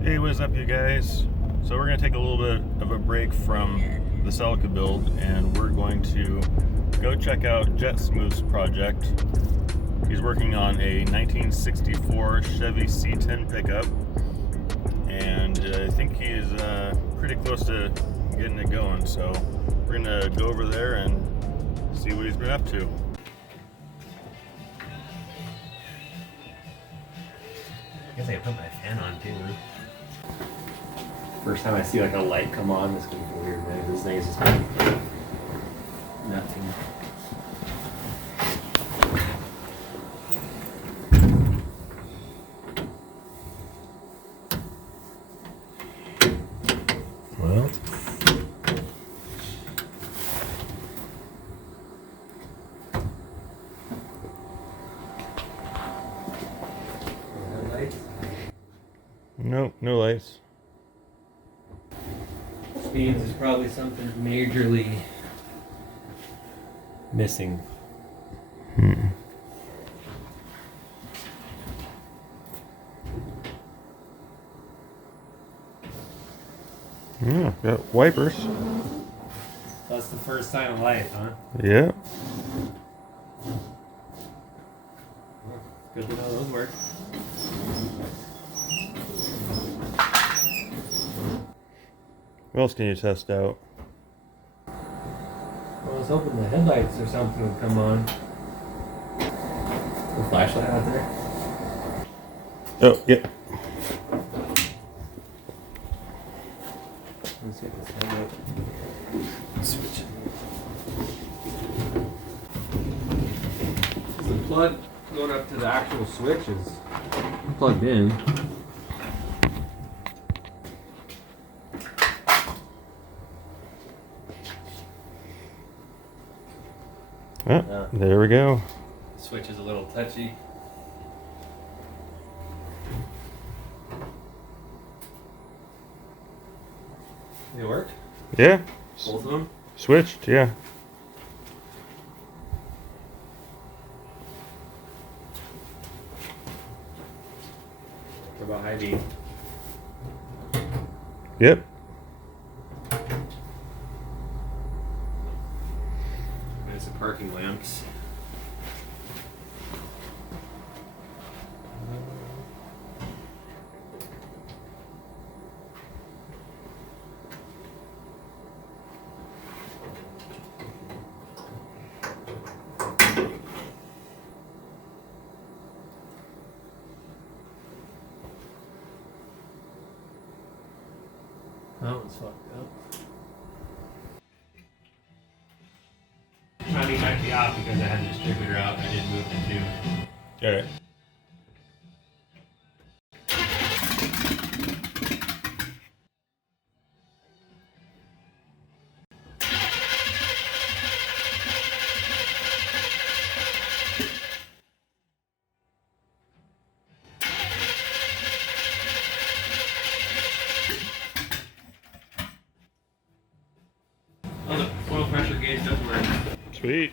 Hey, what's up, you guys? So we're going to take a little bit of a break from the Celica build, and we're going to go check out JetSmooth's project. He's working on a 1964 Chevy C10 pickup, and I think he's pretty close to getting it going. So we're going to go over there and see what he's been up to. I guess I can put my fan on too. First time I see like a light come on, this could be weird, man. This thing is just nothing. Well, lights. Nope, no lights. Which means there's probably something majorly missing. Yeah, got wipers. That's the first sign of life, huh? Yeah. Good to know those work. What else can you test out? Well, I was hoping the headlights or something would come on. The flashlight out there. Oh, yeah. Let's get this headlight. Switch. The plug going up to the actual switch is plugged in. Ah, there we go. Switch is a little touchy. They work? Yeah. Both of them? Switched, yeah. What about high beam? Yep. There's the parking lamps. That one's fucked up. Trying to get back the off because I had the distributor out and I didn't move the two. All right. Oh, the oil pressure gauge does work. Sweet.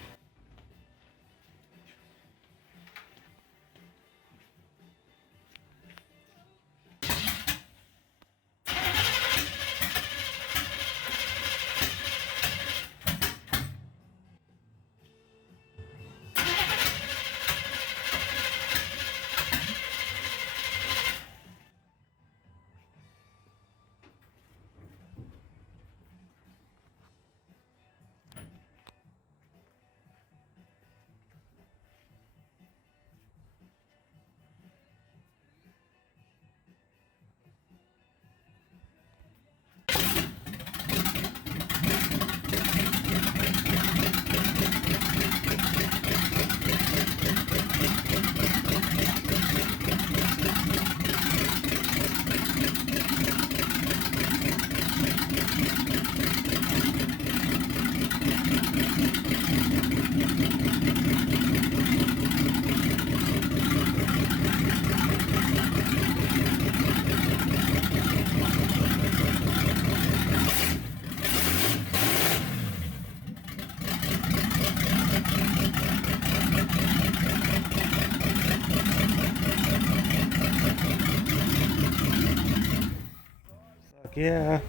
yeah.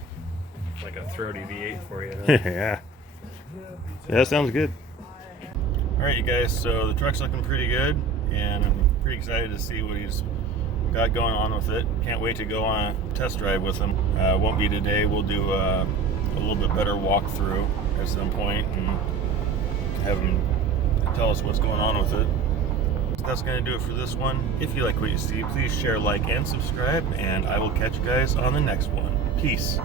Like a throaty V8 for you. Yeah. Yeah, that sounds good. Alright, you guys, so the truck's looking pretty good, and I'm pretty excited to see what he's got going on with it. Can't wait to go on a test drive with him. Won't be today. We'll do a little bit better walkthrough at some point and have him tell us what's going on with it. That's going to do it for this one. If you like what you see, please share, like, and subscribe, and I will catch you guys on the next one. Peace.